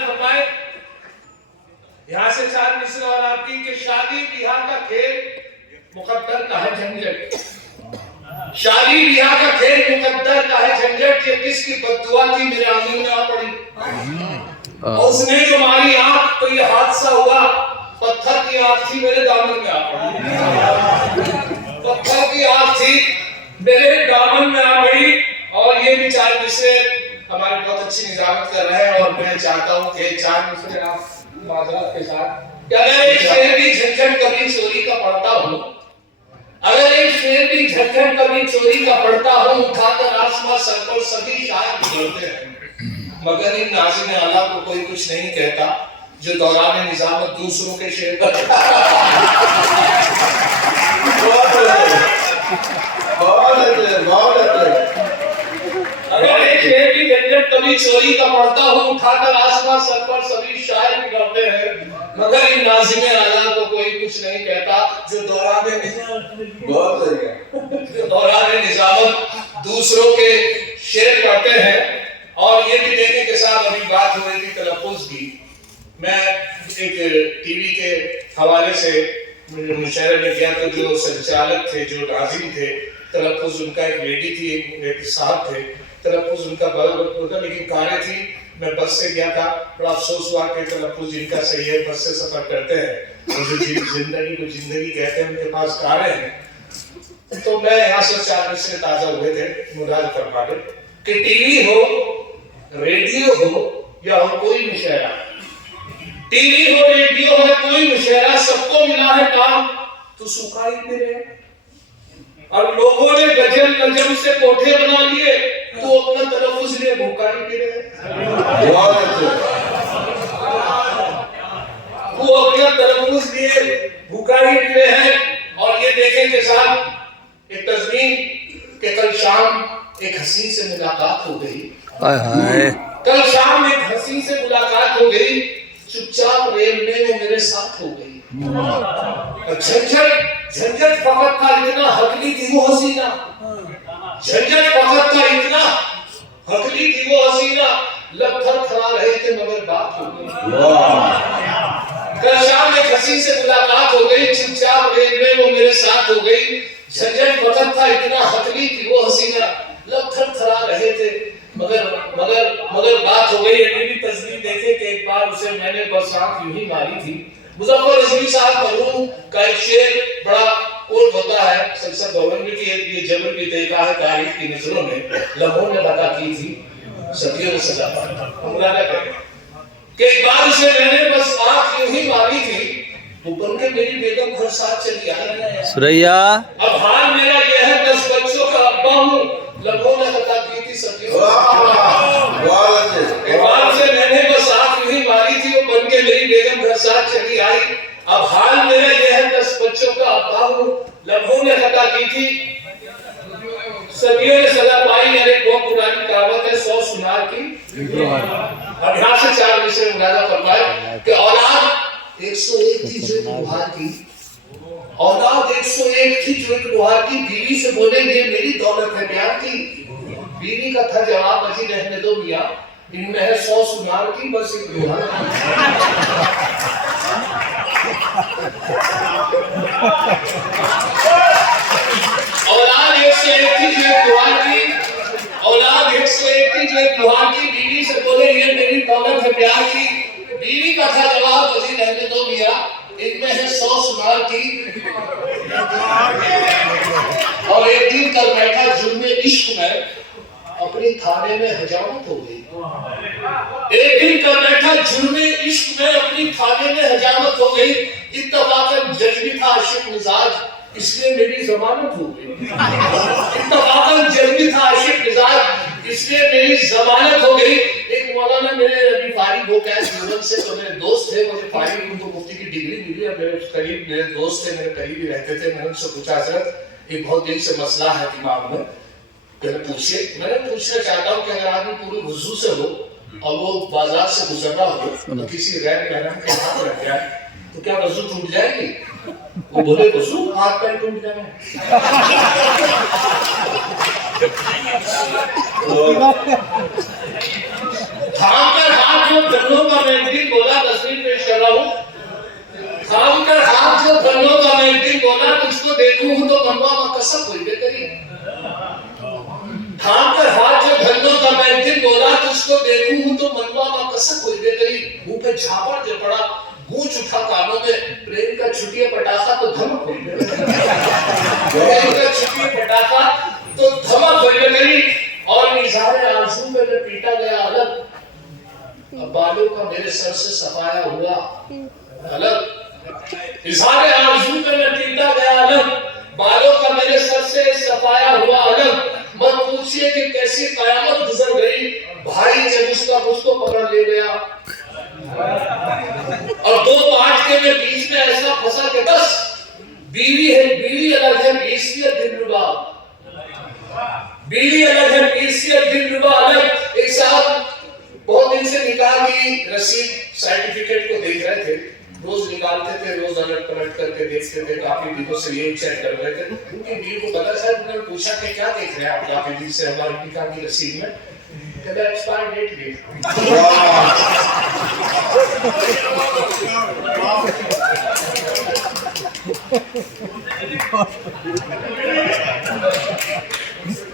फरमाए यहाँ से 4 मिसरे और आपकी कि शादी ब्याह का खेल मुकद्दर का है झंझट। शादी ब्याह का खेल मुकद्दर का है झंझट। ये किसकी बद्दुआ थी मेरे आंगन में आ पड़ी। और उसने जो मारी आंख तो ये हादसा हुआ। पत्थर की आंख थी मेरे दामन में आ पड़ी। पत्थर की आंख थी मेरे दामन में आ पड़ी। और ये भी 4 मिसरे हमारे बहुत अच्छी निजामत कर रहे हैं। और मैं चाहता हूँ कि 4 मिसरे आप माजरत के साथ कि अगर एक शेर भी झंझट कभी चोरी का पड़ता हूँ, अगर एक शेर भी झंझट कभी चोरी का पड़ता हूँ, उठाकर आसमां सर पर सभी शायर बिगड़ते हैं, मगर इन नाज़िम आला को कोई कुछ नहीं कहता जो दौरान निजामत दूसरों के शेर पर अगर एक शेर की झंझट कभी चोरी का पड़ता हूँ, उठाकर आसमां सर पर सभी शायर बिगड़ते हैं, मगर इन नाज़िम आला को कोई कुछ नहीं कहता जो दौरान निजामत दूसरों के शेर पढ़ते हैं। और ये भी देखने के साथ अभी बात हो रही थी तलफ़्फ़ुज़ की। मैं एक टीवी के हवाले से मुशायरे में गया तो जो संचालक थे, जो नाज़िम थे, तलफ़्फ़ुज़ उनका एक लेडी थी, एक साहब थे, तलफ़्फ़ुज़ उनका बड़ा लेकिन कारे थी। मैं बस से गया था, बड़ा अफसोस हुआ कि तलफ़्फ़ुज़ जिनका सही है, बस से सफर करते हैं, जो जिंदगी को जिंदगी कहते हैं, उनके पास कारें हैं। तो मैं यहाँ से 4 मिसरे ताज़ा हुए थे मुराद फरमा दे कि टीवी हो, रेडियो हो या हो कोई मुशायरा, टीवी हो, रेडियो हो या कोई मुशायरा, सबको मिला है काम तो सुखाई फिरे। और लोगों ने गजल नजम से कोठे बना लिए तो अपना तलफ़्फ़ुज़ लिए भूखाई फिरे। वो अपना तलफ़्फ़ुज़ लिए भूखाई फिरे हैं। और ये देखें के साथ एक तस्वीर कि कल शाम एक हसीन से मुलाकात हो गई। कल शाम एक हसीन से मुलाकात हो गई, चुपचाप रेल में वो मेरे साथ हो गई। झंझट फकत था इतना हकली थी वो हसीना, झंझट फकत था इतना हकली थी वो हसीना, लब थरथरा रहे थे मगर बात हो गई। कल शाम एक हसीन से मुलाकात हो गई, चुपचाप रेल में वो मेरे साथ हो गई। झंझट फकत था इतना हकली थी वो हसीना, लब थरथरा रहे थे मगर बात हो गई। ये भी तस्वीर देखे कि एक बार उसे मैंने बस आंख यूं ही मारी थी। मुज़फ़्फ़र रिज़वी साहब मरहूम का एक शेर बड़ा कोट होता है संसद भवन में कि ये जबर भी देखा है तारीख की नजरों में, लम्हों ने बता की थी सदियों ने सजा पाई। मुरादा करें कि एक बार उसे मैंने बस आंख यूं ही मारी थी, वो बन के मेरी बेगम घर साथ चली आई। सुरैया अब हाल मेरा ये है 10 बच्चों का अब्बा हूँ, लम्हों ने बता की थी सदियों से मैंने बस आंख यूं ही मारी थी, वो बन के मेरी बेगम घर साथ चली आई। अब हाल मेरा ये है 10 बच्चों का अब्बा हूँ, लम्हों ने खता की थी सदियों ने सजा पाई। मेरे बहुत पुरानी कहावत है 100 सुनार की। अब यहाँ से 4 मिसरे मुरादा फरमाए कि औलाद 101 थी जो एक लोहार की, औलाद 101 थी जो एक लोहार की, बीवी से बोले ये मेरी दौलत है प्यार की। बीवी का था जवाब अजी रहने दो मियां, इनमें है 100 सुनार की बस एक लोहार की। औलाद 101 थी जो एक लोहार की, औलाद 101 थी जो एक लोहार की, बीवी से बोले ये मेरी दौलत है प्यार की। बीवी का था जवाब अजी रहने दो मियां, इनमें है 100 सुनार की। और एक दिन कर बैठा जुर्मे इश्क में, अपनी थाने में हजामत हो गई। एक दिन कर बैठा जुर्मे इश्क में, अपनी थाने में हजामत हो गई। इत्तफाकन जज भी था आशिक मिजाज, इसलिए मेरी जमानत हो गई। इत्तफाकन जज भी था आशिक मिजाज, इसलिए मेरी जमानत हो गई। एक मौलाना मेरे अभी फारिग हो गए जीवन से, तो मेरे दोस्त थे, मुझे फारिग उनको मुफ्ती की डिग्री मिली। मेरे करीब मेरे दोस्त थे, मेरे करीबी रहते थे। मैंने उनसे पूछा हज़रत एक बहुत दिन से मसला है दिमाग में, मैंने पूछना चाहता हूँ कि अगर आदमी पूरे वुज़ू से हो और वो बाजार से गुजर रहा हो तो किसी गैर महरम के हाथ लग जाए तो क्या वुज़ू टूट जाएगी? वो बोले वुज़ू हाथ पैर टूट जाए। थाम कर हाथ जो जंगलों का तस्वीर पेश कर रहा हूँ। थाम कर हाथ जो धनो का मैं एक दिन बोला तुझको देखूं हूं तो मनवा में कसक हुई बेकरी। थाम कर हाथ जो धनो का मैं एक दिन बोला तुझको देखूं हूं तो मनवा में कसक हुई बेकरी। मुंह पे झापड़ जो पड़ा गूंज उठा कानों में, प्रेम का छुटिया पटाखा तो धमक हुई बेकरी। प्रेम का छुटिया पटाखा तो धमक हुई बेकरी। और इज़हारे आंसू में मैं पीटा गया अलग, अब बालों का मेरे सर से सफाया हुआ अलग। इज़हारे आंसू में मैं पीटा गया अलग, बालों का मेरे सर से सफाया हुआ अलग। मत पूछिए कि कैसी कयामत गुजर गई, भाई जब उसका मुझको पकड़ ले गया। और दो पाटके में बीच में ऐसा फंसा कि बस बीवी है, बीवी अलग है, बीसियत दिलरुबा। बीवी अलग है, बीसियत दिलरुबा अलग। एक साहब बहुत दिन से निकाह की रसीद सर्टिफिकेट को देख रहे थे, रोज निकालते थे, रोज अलग पलट करके देखते थे, काफी दिनों से ये चेक कर रहे थे। उनकी बीवी को पता था, उन्होंने पूछा कि क्या देख रहे हैं आप काफी दिन से हमारी निकाह की रसीद में? कहता एक्सपायर डेट भी।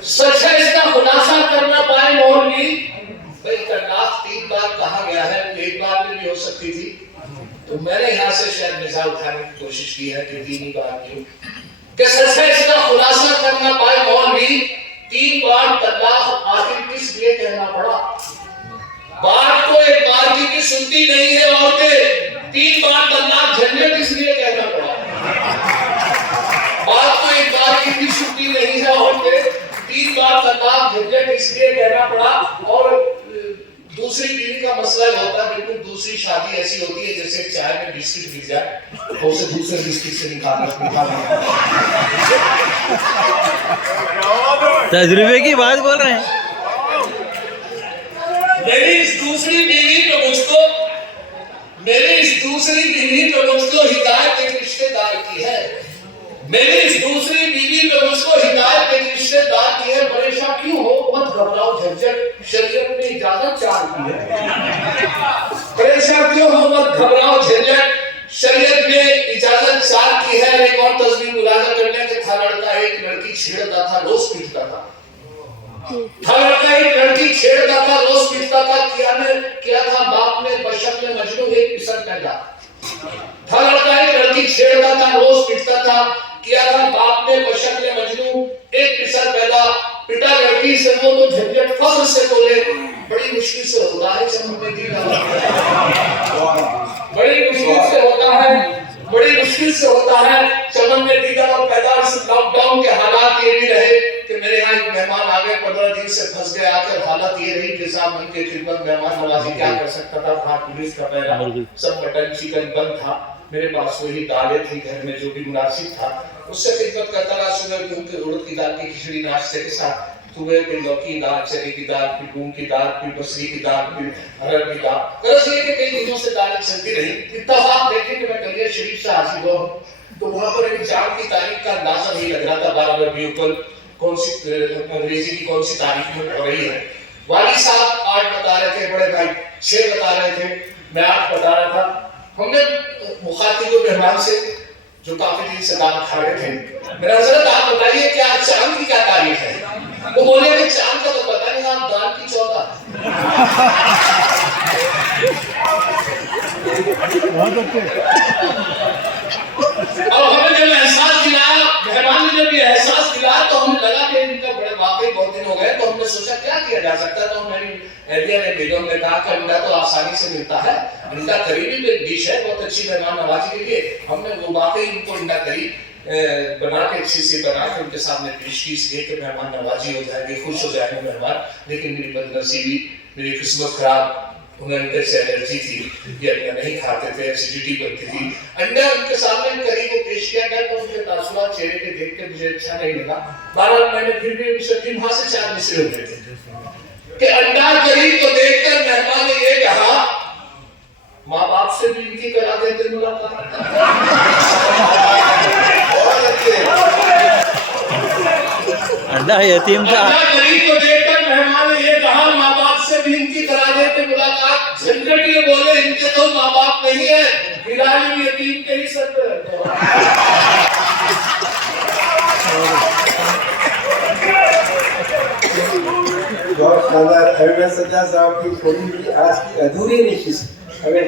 सच है इसका खुलासा करना पाए मौलवी। भाई तलाक 3 बार कहा गया है, एक बार में भी हो सकती थी, तो मैंने यहाँ से शायद मिसाल उठाने की कोशिश की है कि 3 बार क्यों। कि सच है इसका खुलासा करना पाए मौलवी, 3 बार तलाक आखिर किस लिए कहना पड़ा? बात को एक बार की भी सुनती नहीं है औरतें, 3 बार तलाक झंझट किस लिए कहना पड़ा? बात को एक बार की भी सुनती नहीं है औरतें, 3 बार तलाक झंझट इसलिए कहना पड़ा। और दूसरी बीवी का मसला होता है, बिल्कुल दूसरी शादी ऐसी होती है जैसे चाय में बिस्किट गिर जाए तो उसे दूसरे बिस्किट से निकालना। तजुर्बे की बात बोल रहे हैं। मेरी इस दूसरी बीवी पे मुझको हिदायत एक रिश्तेदार की है। मेरी इस दूसरी बीवी पे मुझको हिदायत एक रिश्तेदार की है। परेशान क्यों हो, मत घबराओ झंझट, शरीयत ने इजाजत चार की है। परेशान क्यों हो, मत घबराओ झंझट, शरीयत ने इजाजत चार की है। एक और तस्वीर मुलाजा करने के था, लड़का एक लड़की छेड़ता था, रोज पीटता था। लड़का एक लड़की छेड़ता था, रोज पीटता था। किया था बाप ने बशक्ल मजनू एक पिसर पैदा। लड़का एक लड़की छेड़ता था, रोज पीटता था। किया था बाप ने बशक्ल मजनू एक पिसर पैदा। पिटा लड़की से वो तो झंझट फख्र से बोले, बड़ी मुश्किल से होता है चमन में दीदा। बड़ी मुश्किल से होता है, बड़ी मुश्किल से होता है चमन में दीदा और पैदा। लॉकडाउन के हालात ये भी रहे कि मेरे यहाँ एक मेहमान आ गए, 15 दिन से फंस गए। आकर हालत ये रही कि साहब उनके खिदमत मेहमान नवाजी क्या कर सकता था, वहाँ पुलिस का पहरा, सब मटन चिकन बंद था। मेरे पास वही दालें थी घर में जो भी मुनासिब था, उससे खिदमत करता रहा। सुबह गेहूं के उड़द की दाल की खिचड़ी नाश्ते के साथ, सुबह फिर लौकी की दाल, चने की दाल, फिर मूंग की दाल, फिर मसूरी की दाल, फिर अरहर की दाल। तरह ये कि कई दिनों से दालें चलती रही। इत्तेफाक देखे कि मैं कलिया शरीफ से हाजिर हुआ, तो वहाँ पर एक जाम की तारीख का अंदाजा नहीं लग रहा था। 12 रबीउल अव्वल कौन सी अंग्रेजी की कौन सी तारीख में हो रही है। वाली साहब 8 बता रहे थे, बड़े भाई 6 बता रहे थे, मैं 8 बता रहा था। हमने मुखातिब मेहमान से जो काफी दिन से दाल खा रहे थे, मेरा हजरत आप बताइए कि आज चांद की क्या तारीख है? वो बोले कि चांद का तो पता नहीं, आप दाल की 14। और हमें जब एहसास दिलाया, मेहमान ने जब ये एहसास दिलाया, तो हमें लगा कि इनका बड़े वाकई बहुत दिन हो गए। तो हमने सोचा क्या किया जा सकता है। तो मेरी एहलिया ने, बेगम ने कहा कि अंडा तो आसानी से मिलता है, अंडा करी भी एक डिश है बहुत अच्छी मेहमान नवाजी के लिए। हमने वो वाकई उनको अंडा करी बना के अच्छी से बना के उनके सामने पेश की, इसलिए कि मेहमान नवाजी हो जाएंगे, खुश हो जाएंगे मेहमान। लेकिन मेरी बदनसीबी, मेरी किस्मत खराब, उन्हें अंडे से एलर्जी थी, ये अंडा नहीं खाते थे, एसिडिटी बनती थी। अंडा उनके सामने करी को पेश किया गया तो उनके तासुरात चेहरे के देख के मुझे अच्छा नहीं लगा। 12 मैंने फिर भी उनसे फिर वहां से 4 मिसरे हो गए थे कि अंडा करी को देखकर मेहमान ने ये कहा, माँ बाप से भी इनकी करा देते मुलाकात। अंडा यतीम था। अंडा करी को देखकर मेहमान ने ये कहा, माँ बाप से भी इनकी करा देते मुलाकात। संकट ये बोले, इनके तो माँ बाप जालिम यतीम के ही सर पे रहते हो। बहुत शानदार। अरविंद सज्जा साहब की थोड़ी आज की अधूरी नशिस्त